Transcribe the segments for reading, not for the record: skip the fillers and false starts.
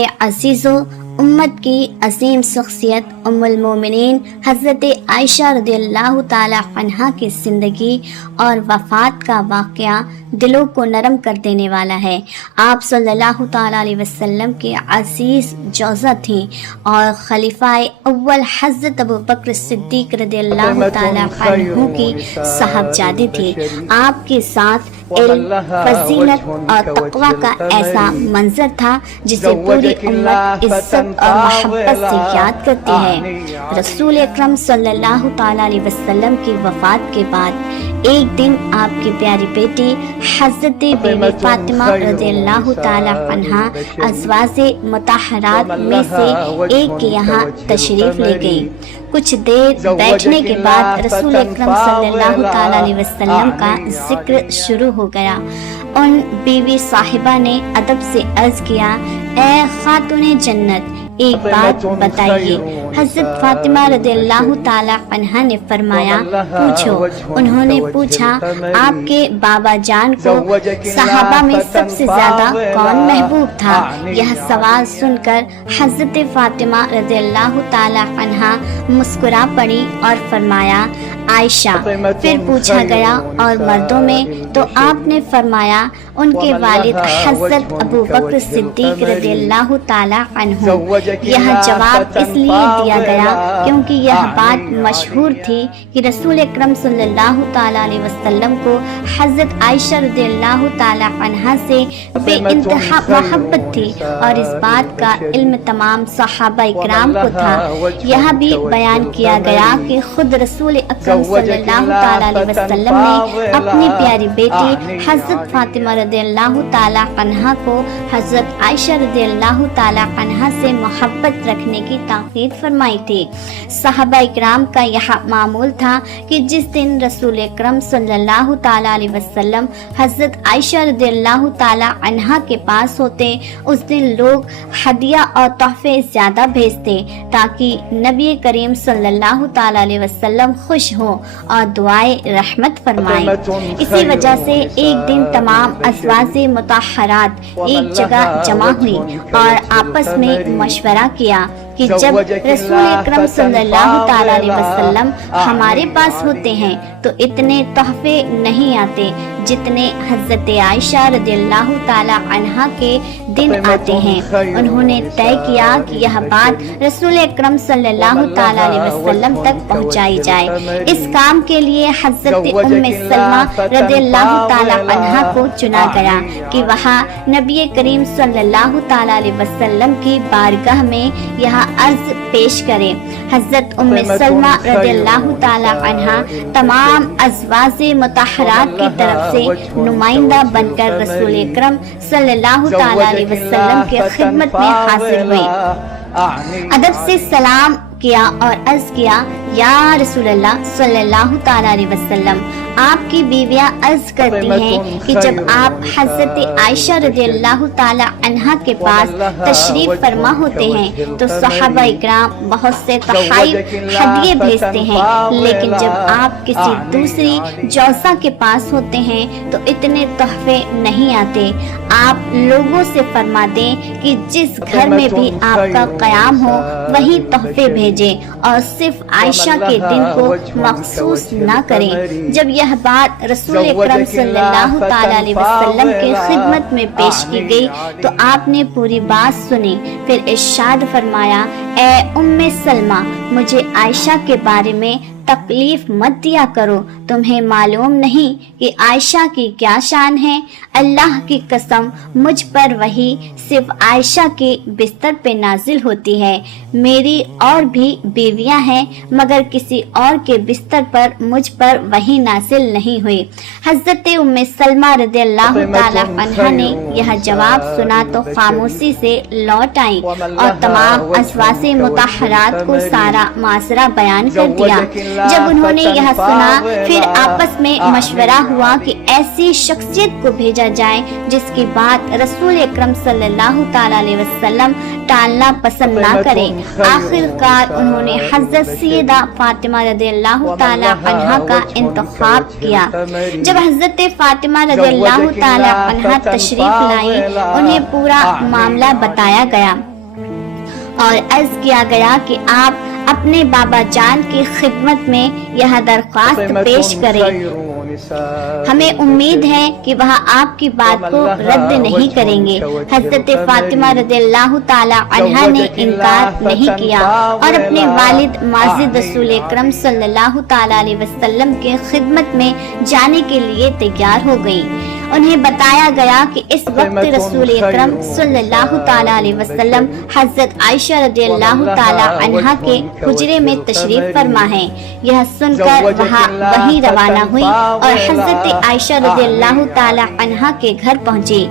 میرے عزیزو، امت کی عظیم شخصیت ام المومنین حضرت عائشہ رضی اللہ تعالی عنہا کی زندگی اور وفات کا واقعہ دلوں کو نرم کر دینے والا ہے۔ آپ صلی اللہ تعالی علیہ وسلم کے عزیز جوزہ تھیں اور خلیفہ اول حضرت ابوبکر صدیق رضی اللہ تعالی عنہ کی صاحبزادی تھی۔ آپ کے ساتھ علم، فضیلت اور تقوی کا ایسا منظر تھا جسے پوری امت عزت اور محبت سے یاد کرتی ہے۔ رسول اکرم صلی اللہ تعالی علیہ وسلم کی وفات کے بعد ایک دن آپ کی پیاری بیٹی حضرت بی بی فاطمہ رضی اللہ تعالی عنہا ازواج مطہرات میں سے ایک کے یہاں تشریف لے گئی۔ کچھ دیر بیٹھنے کے بعد رسول اکرم صلی اللہ تعالی علیہ وسلم کا ذکر شروع ہو گیا۔ ان بیوی صاحبہ نے ادب سے عرض کیا، اے خاتون جنت، ایک بات بتائیے۔ حضرت فاطمہ رضی اللہ تعالی عنہا نے فرمایا، پوچھو۔ انہوں نے پوچھا، آپ کے بابا جان کو صحابہ میں سب سے زیادہ کون محبوب تھا؟ یہ سوال سن کر حضرت فاطمہ رضی اللہ تعالی عنہا مسکرا پڑی اور فرمایا، عائشہ۔ پھر پوچھا گیا، اور مردوں میں؟ تو آپ نے فرمایا، ان کے والد حضرت ابوبکر صدیق رضی اللہ تعالی عنہ۔ یہ جواب اس لیے دیا گیا کیونکہ یہ بات مشہور تھی کہ رسول اکرم صلی اللہ تعالی علیہ وسلم کو حضرت عائشہ رضی اللہ تعالی عنہا سے بے انتہا محبت تھی، اور اس بات کا علم تمام صحابہ اکرام کو تھا۔ یہ بھی بیان کیا گیا کہ خود رسول اکرم صلی اللہ تعالی علیہ وسلم نے اپنی پیاری بیٹی حضرت فاطمہ رضی اللہ تعالی عنہا کو حضرت عائشہ رضی اللہ تعالی عنہا سے محبت رکھنے کی تاکید فرمائی تھی۔ صحابہ اکرام کا یہ معمول تھا کہ جس دن رسول اکرم صلی اللہ تعالی علیہ وسلم حضرت عائشہ رضی اللہ تعالی عنہا کے پاس ہوتے، اس دن لوگ ہدیہ اور تحفے زیادہ بھیجتے تاکہ نبی کریم صلی اللہ تعالی علیہ وسلم خوش ہوں اور دعائے رحمت فرمائیں۔ اسی وجہ سے ایک دن تمام ازواج مطہرات ایک جگہ جمع ہوئی اور آپس میں مشورہ کیا کہ جب رسول اکرم صلی اللہ تعالی علیہ وسلم ہمارے پاس ہوتے ہیں تو اتنے تحفے نہیں آتے جتنے حضرت عائشہ رضی اللہ تعالی عنہا کے دن آتے ہیں۔ انہوں نے طے کیا کہ یہ بات رسول اکرم صلی اللہ تعالی علیہ وسلم تک پہنچائی جائے۔ اس کام کے لیے حضرت ام سلمہ رضی اللہ تعالی عنہا کو چنا گیا کہ وہاں نبی کریم صلی اللہ تعالی علیہ وسلم کی بارگاہ میں یہ عرض پیش کرے۔ حضرت ام سلمہ رضی اللہ تعالی عنہا تمام ازواج مطہرات کی طرف سے نمائندہ بن کر رسول اکرم صلی اللہ تعالی علیہ وسلم کی خدمت میں حاضر ہوئی۔ ادب سے سلام کیا اور عرض کیا، یا رسول اللہ صلی اللہ تعالی علیہ وسلم، آپ کی بیویاں عرض کرتی ہیں کہ جب آپ حضرت عائشہ رضی اللہ تعالی عنہا کے پاس تشریف فرما ہوتے ہیں تو صحابہ اکرام بہت سے تحائف ہدیے بھیجتے ہیں، لیکن جب آپ کسی دوسری جوزہ کے پاس ہوتے ہیں تو اتنے تحفے نہیں آتے۔ آپ لوگوں سے فرما دیں کہ جس گھر میں بھی آپ کا قیام ہو وہی تحفے بھیجیں اور صرف عائشہ کے دن کو مخصوص نہ کریں۔ جب یہ بات رسول اکرم صلی اللہ تعالی علیہ وسلم کی خدمت میں پیش کی گئی تو آپ نے پوری بات سنی، پھر ارشاد فرمایا، اے ام سلمہ، مجھے عائشہ کے بارے میں تکلیف مت دیا کرو، تمہیں معلوم نہیں کہ عائشہ کی کیا شان ہے؟ اللہ کی قسم، مجھ پر وحی صرف عائشہ کے بستر پہ نازل ہوتی ہے۔ میری اور بھی بیویاں ہیں مگر کسی اور کے بستر پر مجھ پر وحی نازل نہیں ہوئی۔ حضرت ام سلمہ رضی اللہ تعالی عنہا نے یہ جواب سنا تو خاموشی سے لوٹ آئیں اور تمام ازواج مطہرات کو سارا ماجرا بیان کر دیا۔ جب انہوں نے یہ سنا پھر آپس میں مشورہ ہوا کہ ایسی شخصیت کو بھیجا جائے جس کی بات رسول اکرم صلی اللہ تعالی علیہ وسلم ٹالنا پسند نہ کرے۔ آخر کار انہوں نے حضرت سیدہ فاطمہ رضی اللہ تعالی عنہا کا انتخاب کیا۔ جب حضرت فاطمہ رضی اللہ تعالی عنہا تشریف لائی، انہیں پورا معاملہ بتایا گیا۔ اور عرض کیا گیا کہ آپ اپنے بابا جان کی خدمت میں یہ درخواست پیش کریں، ہمیں امید ہے کہ وہ آپ کی بات کو رد نہیں کریں گے۔ حضرت فاطمہ رضی اللہ تعالی عنہا نے انکار نہیں کیا اور اپنے والد ماجد رسول اکرم صلی اللہ تعالی علیہ وسلم کے خدمت میں جانے کے لیے تیار ہو گئی۔ انہیں بتایا گیا کہ اس وقت رسول اکرم صلی اللہ تعالی علیہ وسلم حضرت عائشہ رضی اللہ تعالی عنہا کے حجرے میں تشریف فرما ہے۔ یہ سن کر وہیں روانہ ہوئی اور حضرت عائشہ رضی اللہ تعالی عنہا کے گھر پہنچی۔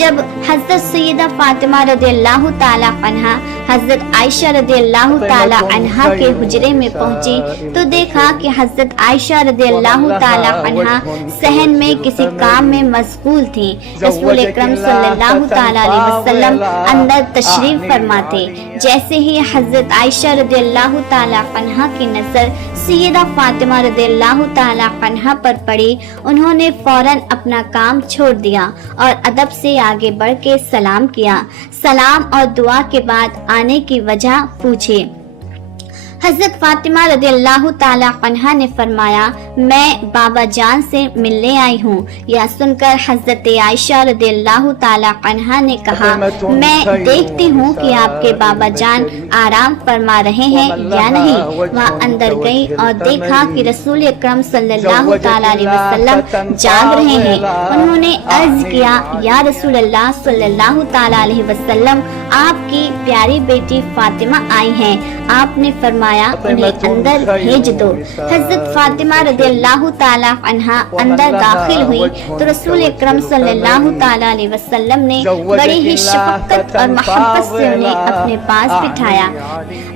جب حضرت سیدہ فاطمہ رضی اللہ تعالی عنہا حضرت عائشہ رضی اللہ تعالی عنہا کے حجرے میں پہنچی تو دیکھا کہ حضرت عائشہ رضی اللہ تعالی عنہا صحن میں کسی کام میں مشغول تھی۔ رسول اکرم صلی اللہ تعالی علیہ وسلم اندر تشریف فرما تھے۔ جیسے ہی حضرت عائشہ رضی اللہ تعالی عنہا کی نظر سیدہ فاطمہ رضی اللہ تعالی عنہا پر پڑی، انہوں نے فوراً اپنا کام چھوڑ دیا اور ادب سے آگے بڑھ کے سلام کیا۔ سلام اور دعا کے بعد آنے کی وجہ پوچھے۔ حضرت فاطمہ رضی اللہ تعالی عنہا نے فرمایا، میں بابا جان سے ملنے آئی ہوں۔ یہ سن کر حضرت عائشہ رضی اللہ تعالی عنہا نے کہا، میں دیکھتی ہوں کہ آپ کے بابا جان آرام فرما رہے ہیں یا نہیں۔ وہاں اندر گئی اور دیکھا کہ رسول اکرم صلی اللہ تعالی علیہ وسلم جاگ رہے ہیں۔ انہوں نے عرض کیا، یا رسول اللہ صلی اللہ تعالی علیہ وسلم، آپ کی پیاری بیٹی فاطمہ آئی ہیں۔ آپ نے فرمایا، انہیں اندر بھیج دو۔ حضرت فاطمہ رضی اللہ تعالی عنہا اندر داخل ہوئی تو رسول اکرم صلی اللہ تعالی علیہ وسلم نے بڑی ہی شفقت اور محبت سے انہیں اپنے پاس بٹھایا۔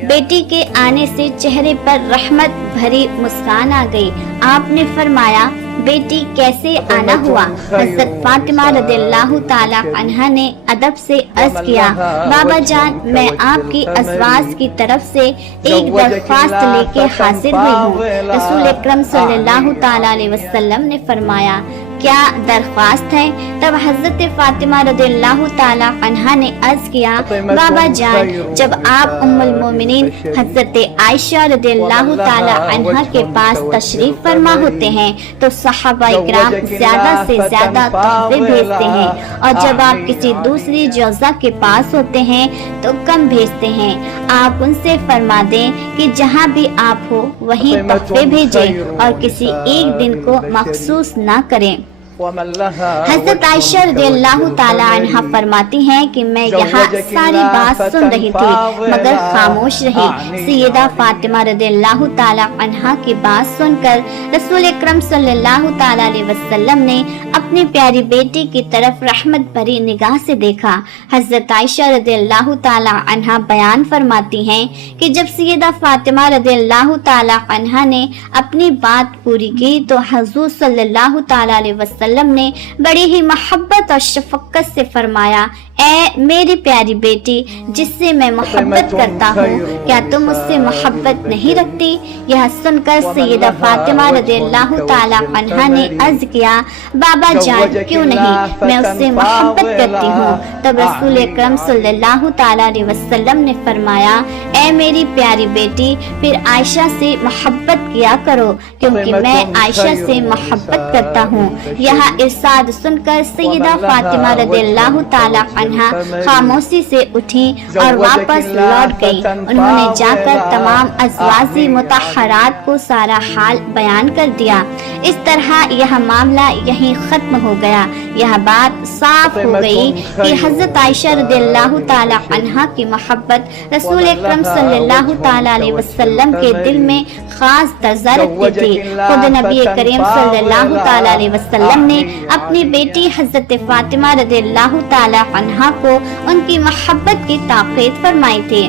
بیٹی کے آنے سے چہرے پر رحمت بھری مسکان آ گئی۔ آپ نے فرمایا، بیٹی کیسے آنا ہوا؟ حضرت فاطمہ رضی اللہ تعالی عنہا نے ادب سے عرض کیا، بابا جان، میں آپ کی ازواج کی طرف سے ایک درخواست لے کے حاضر ہوئی ہوں۔ رسول اکرم صلی اللہ تعالی علیہ وسلم نے فرمایا، کیا درخواست ہے؟ تب حضرت فاطمہ رضی اللہ تعالی عنہا نے عرض کیا، بابا جان، جب آپ ام المومنین حضرت عائشہ رضی اللہ تعالی عنہا کے پاس تشریف فرما ہوتے ہیں تو صحابہ اکرام زیادہ سے زیادہ تحفے بھیجتے ہیں، اور جب آپ کسی دوسری جوزہ کے پاس ہوتے ہیں تو کم بھیجتے ہیں۔ آپ ان سے فرما دیں کہ جہاں بھی آپ ہو وہیں تحفے بھیجیں اور کسی ایک دن کو مخصوص نہ کریں۔ حضرت عائشہ رضی اللہ تعالی عنہا فرماتی ہیں کہ میں یہاں ساری بات سن رہی تھی مگر خاموش رہی۔ سیدہ فاطمہ رضی اللہ تعالی عنہا کی بات سن کر رسول اکرم صلی اللہ تعالی علیہ وسلم نے اپنی پیاری بیٹی کی طرف رحمت بھری نگاہ سے دیکھا۔ حضرت عائشہ رضی اللہ تعالی عنہا بیان فرماتی ہیں کہ جب سیدہ فاطمہ رضی اللہ تعالی عنہا نے اپنی بات پوری کی تو حضور صلی اللہ تعالی علیہ وسلم نے بڑی ہی محبت اور شفقت سے فرمایا، اے میری پیاری بیٹی جس سے میں محبت کرتا ہوں، کیا تم مجھ سے محبت نہیں رکھتی؟ یہ سن کر سیدہ فاطمہ رضی اللہ تعالی عنہا نے عرض کیا، بابا جان کیوں نہیں، میں اس سے محبت کرتی ہوں۔ تب رسول اکرم صلی اللہ تعالی علیہ وسلم نے فرمایا، اے میری پیاری بیٹی، پھر عائشہ سے محبت کیا کرو کیونکہ میں عائشہ سے محبت کرتا ہوں۔ یہاں ارشاد سن کر سیدہ فاطمہ رضی اللہ تعالی عنہا خاموشی سے اٹھی اور واپس لوٹ گئی۔ انہوں نے جا کر تمام ازواجی مطہرات کو سارا حال بیان کر دیا۔ اس طرح یہ معاملہ یہیں ختم ہو گیا۔ یہ بات صاف ہو گئی کہ حضرت عائشہ رضی اللہ تعالی عنہا کی محبت رسول اکرم صلی اللہ تعالی علیہ وسلم کے دل میں خاص درجہ رکھتی تھی۔ خود نبی کریم صلی اللہ تعالی علیہ وسلم نے اپنی بیٹی حضرت فاطمہ رضی اللہ تعالی عنہا کو ان کی محبت کی تاکید فرمائی تھی۔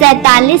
47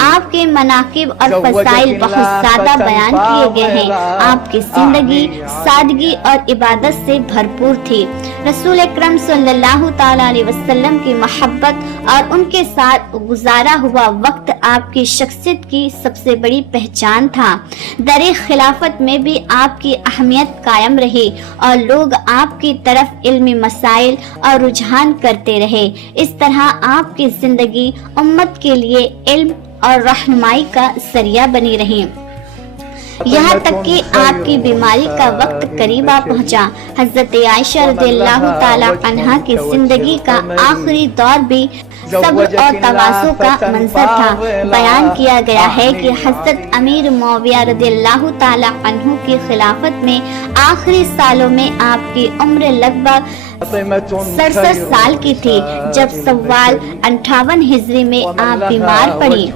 آپ کے مناقب اور فضائل بہت زیادہ بیان کیے گئے ہیں۔ آپ کی زندگی سادگی اور عبادت سے بھرپور تھی۔ رسول اکرم صلی اللہ تعالی علیہ وسلم کی محبت اور ان کے ساتھ گزارا ہوا وقت آپ کی شخصیت کی سب سے بڑی پہچان تھا۔ در خلافت میں بھی آپ کی اہمیت قائم رہی اور لوگ آپ کی طرف علمی مسائل اور رجحان کرتے رہے۔ اس طرح آپ کی زندگی امت کے لیے علم اور رہنمائی کا ذریعہ بنی رہی، یہاں تک کہ آپ کی بیماری کا وقت قریب آ پہنچا۔ حضرت عائشہ رضی اللہ تعالی عنہا کی زندگی کا آخری دور بھی صبر اور تواضع کا منظر تھا۔ بیان کیا گیا ہے کہ حضرت امیر معاویہ رضی اللہ تعالی عنہ کی خلافت میں آخری سالوں میں آپ کی عمر لگ بھگ 67 سال کی تھی جب سوال 58 ہجری میں آپ بیمار پڑی۔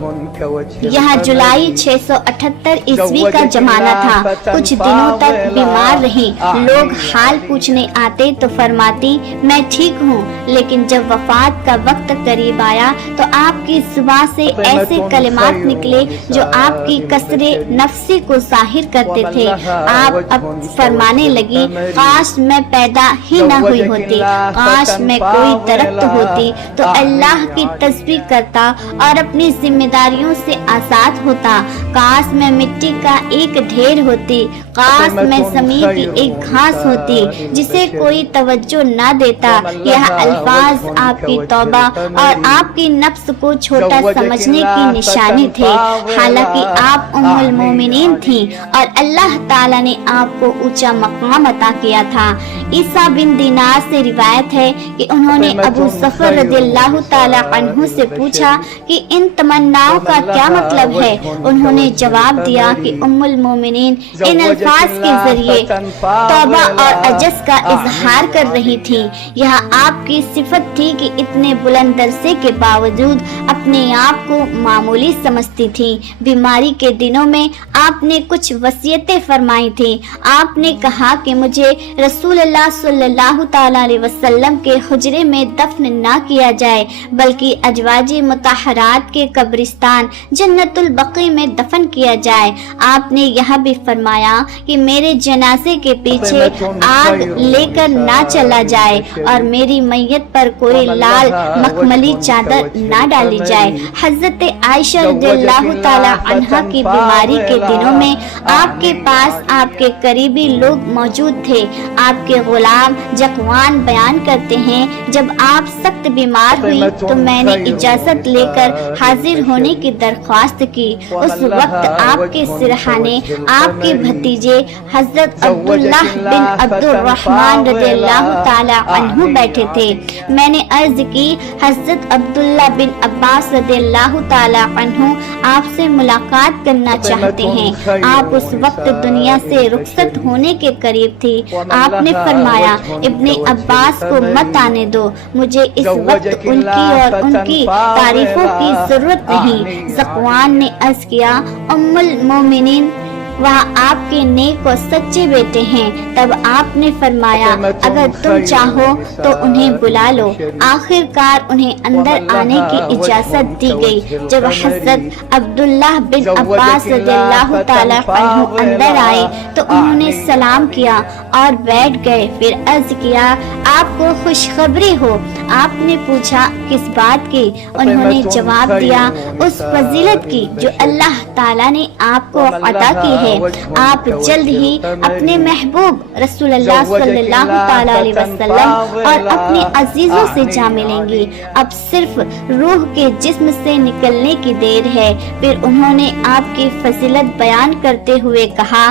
یہاں جولائی 678 عیسوی کا زمانہ تھا۔ کچھ دنوں تک بیمار رہی۔ لوگ حال پوچھنے آتے تو فرماتی میں ٹھیک ہوں، لیکن جب وفات کا وقت قریب آیا تو آپ کی زبان سے ایسے کلمات نکلے جو آپ کی کسر نفسی کو ظاہر کرتے تھے۔ آپ اب فرمانے لگی کاش میں پیدا ہی نہ ہوئی ہوتی، کاش میں کوئی درخت ہوتی تو اللہ کی تسبیح کرتا اور اپنی ذمہ داریوں سے آزاد ہوتا، کاش میں مٹی کا ایک ڈھیر ہوتی، کاش میں زمین کی ایک گھاس ہوتی جسے کوئی توجہ نہ دیتا۔ یہ الفاظ آپ کی توبہ اور آپ کی نفس کو چھوٹا سمجھنے کی نشانی تھے، حالانکہ آپ ام المومنین تھیں اور اللہ تعالیٰ نے آپ کو اونچا مقام عطا کیا تھا۔ عیسیٰ بن دینار سے روایت ہے کہ انہوں نے ابو ظفر رضی اللہ تعالی عنہ سے پوچھا کہ ان تمناؤں کا کیا مطلب ہے؟ انہوں نے جواب دیا کہ ام المومنین ان الفاظ کے ذریعے توبہ اور عجز کا اظہار کر رہی تھی۔ یہاں آپ کی صفت تھی کہ اتنے بلند درجے کے باوجود اپنے آپ کو معمولی سمجھتی تھی۔ بیماری کے دنوں میں آپ نے کچھ وصیتیں فرمائی تھی۔ آپ نے کہا کہ مجھے رسول اللہ صلی اللہ تعالی علیہ وسلم کے حجرے میں دفن نہ کیا جائے بلکہ ازواج مطہرات کے قبرستان جنت البقیع میں دفن کیا جائے۔ آپ نے یہاں بھی فرمایا کہ میرے جنازے کے پیچھے آگ لے کر نہ چلا جائے اور میری میت پر کوئی لال مخملی چادر نہ ڈالی جائے۔ حضرت عائشہ رضی اللہ تعالی عنہا کی بیماری کے دنوں میں آپ کے پاس آپ کے قریبی لوگ موجود تھے۔ آپ کے غلام جقوان بیان کرتے ہیں جب آپ سخت بیمار ہوئی تو میں نے اجازت لے کر حاضر ہونے کی درخواست کی۔ اس وقت آپ کے سرحانے آپ کے بھتیجے حضرت عبداللہ بن عبد الرحمن رضی اللہ تعالی عنہ بیٹھے تھے۔ میں نے عرض کی حضرت عبداللہ بن عباس رضی اللہ تعالی عنہ آپ سے ملاقات کرنا چاہتے ہیں۔ آپ اس وقت دنیا سے رخصت ہونے کے قریب تھی۔ آپ نے فرمایا ابن عباس کو مت آنے دو، مجھے اس وقت ان کی اور ان کی تعریفوں کی ضرورت نہیں۔ ذکوان نے عرض کیا ام المومنین وہاں آپ کے نیک اور سچے بیٹے ہیں۔ تب آپ نے فرمایا اگر تم چاہو تو انہیں بلا لو۔ آخر کار انہیں اندر آنے کی اجازت دی گئی۔ جب حضرت عبداللہ بن عباس رضی اللہ تعالی عنہ اندر آئے تو انہوں نے سلام کیا اور بیٹھ گئے۔ پھر عرض کیا آپ کو خوشخبری ہو؟ آپ نے پوچھا کس بات کی؟ انہوں نے جواب دیا اس فضیلت کی جو اللہ تعالیٰ نے آپ کو عطا کی ہے۔ آپ جلد ہی اپنے محبوب رسول اللہ صلی اللہ تعالی علیہ وسلم اور اپنے عزیزوں سے جا ملیں گی۔ اب صرف روح کے جسم سے نکلنے کی دیر ہے۔ پھر انہوں نے آپ کی فضیلت بیان کرتے ہوئے کہا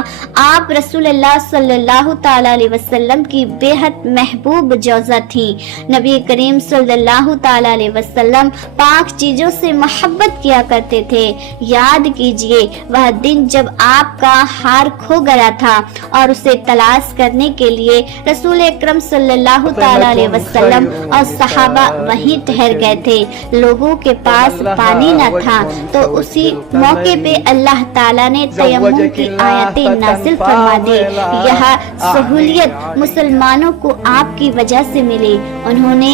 آپ رسول اللہ صلی اللہ تعالی علیہ وسلم کی بے حد محبوب جوزہ تھی۔ نبی کریم صلی اللہ تعالی علیہ وسلم پاک چیزوں سے محبت کیا کرتے تھے۔ یاد کیجئے وہ دن جب آپ کا ہار کھو گیا تھا اور اسے تلاش کرنے کے لیے رسول اکرم صلی اللہ تعالی علیہ وسلم اور صحابہ وہیں ٹھہر گئے تھے۔ لوگوں کے پاس پانی نہ تھا تو اسی موقع پہ اللہ تعالیٰ نے تیمم کی آیتیں نازل فرما دی۔ یہ سہولیت مسلمانوں کو آپ کی وجہ سے ملی۔ انہوں نے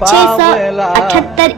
678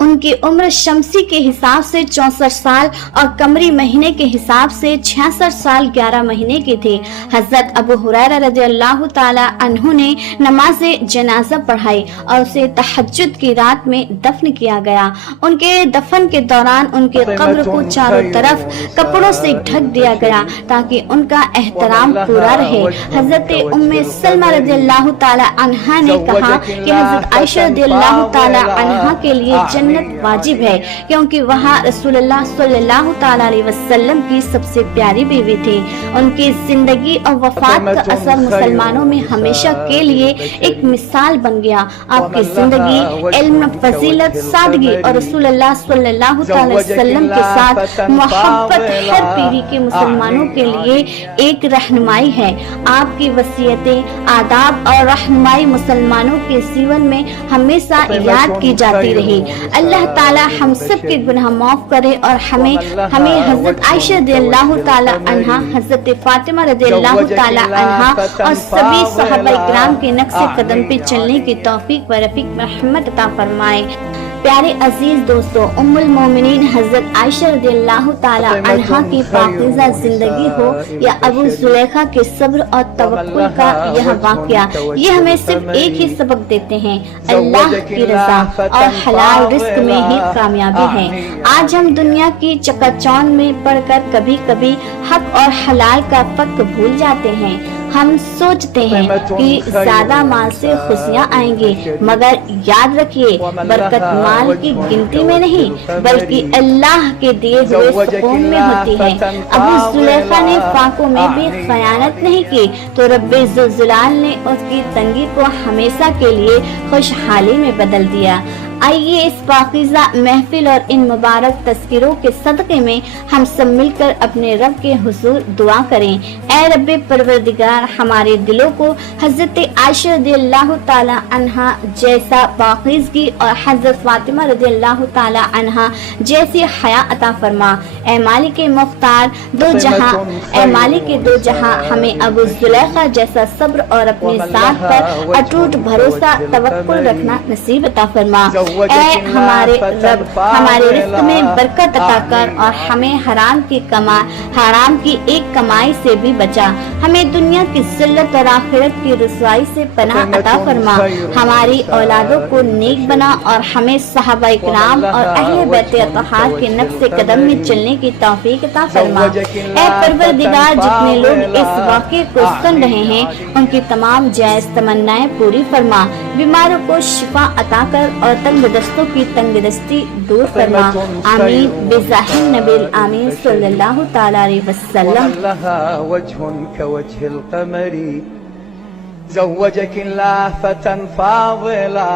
ان کی عمر شمسی کے حساب سے 64 سال اور قمری مہینے کے حساب سے 66 سال 11 مہینے کی تھی۔ حضرت ابو ہریرہ رضی اللہ تعالی عنہ نے نماز جنازہ پڑھائی اور اسے تہجد کی رات میں دفن کیا گیا۔ ان کے دفن کے دوران ان کے قبر کو چاروں طرف کپڑوں سے ڈھک دیا گیا تاکہ ان کا احترام پورا رہے۔ حضرت ام سلمہ رضی اللہ تعالی عنہا نے کہا کہ حضرت عائشہ رضی اللہ تعالی عنہا کے لیے جنت واجب ہے کیونکہ وہاں رسول اللہ صلی اللہ تعالی علیہ وسلم کی سب سے پیاری بیوی تھی۔ ان کی زندگی اور وفات کا اثر مسلمانوں میں ہمیشہ کے لیے ایک مثال بن گیا۔ آپ کی زندگی علم، فضیلت، سادگی اور رسول اللہ صلی اللہ تعالی وسلم کے ساتھ محبت ہر پیری کے مسلمانوں کے لیے ایک رہنمائی ہے۔ آپ کی وصیتیں، آداب اور رہنمائی مسلمانوں کے جیون میں ہمیشہ یاد کی جاتی رہی۔ اللہ تعالی ہم سب کے گناہ معاف کرے اور ہمیں حضرت عائشہ رضی اللہ تعالی عنہا، حضرت فاطمہ رضی اللہ تعالی عنہا اور سبھی صحابہ کرام کے نقش قدم پہ چلنے کی توفیق و رفیق رحمت عطا فرمائے۔ پیارے عزیز دوستو، ام المومنین حضرت عائشہ رضی اللہ تعالی عنہا کی پاکیزہ زندگی ہو یا ابو زلیخا کے صبر اور توکل کا یہ واقعہ، یہ ہمیں صرف ایک ہی سبق دیتے ہیں، اللہ کی رضا اور حلال رزق میں ہی کامیابی ہے۔ آج ہم دنیا کی چکا چوند میں پڑ کر کبھی کبھی حق اور حلال کا فرق بھول جاتے ہیں۔ ہم سوچتے ہیں کہ زیادہ مال سے خوشیاں آئیں گی، مگر یاد رکھیے برکت مال کی گنتی میں نہیں بلکہ اللہ کے دیے ہوئے سکون میں ہوتی ہے۔ ابو زلیخا نے فاقوں میں بھی خیانت نہیں کی تو رب ذوالجلال نے اس کی تنگی کو ہمیشہ کے لیے خوشحالی میں بدل دیا۔ آئیے اس پاکیزہ محفل اور ان مبارک تذکروں کے صدقے میں ہم سب مل کر اپنے رب کے حضور دعا کریں۔ اے رب پروردگار، ہمارے دلوں کو حضرت عائشہ رضی اللہ تعالی عنہا جیسا پاکیزگی اور حضرت فاطمہ رضی اللہ تعالی عنہا جیسی حیا عطا فرما۔ اے مالک مختار دو جہاں، اے مالک دو جہاں، ہمیں ابو زلیخا جیسا صبر اور اپنے ذات پر اٹوٹ بھروسہ توکل رکھنا نصیب عطا فرما۔ اے ہمارے رب، ہمارے رزق میں برکت عطا کر اور ہمیں حرام کی ایک کمائی سے بھی بچا۔ ہمیں دنیا کی ذلت اور آخرت کی رسوائی سے پناہ عطا فرما۔ ہماری اولادوں کو نیک بنا اور ہمیں صحابہ کرام اور اہل بیت اطہار کے نقش قدم میں چلنے کی توفیق عطا فرما۔ اے پروردگار، جتنے لوگ اس واقعے کو سن رہے ہیں ان کی تمام جائز تمنائیں پوری فرما۔ بیماروں کو شفا عطا کر اور تنگ دستوں کی تنگ دستی دور فرما۔ آمین بجاہ النبی الامین صلی اللہ تعالی علیہ وسلم۔ لها وجه كوجه القمر زوجك الله فتى فاضلا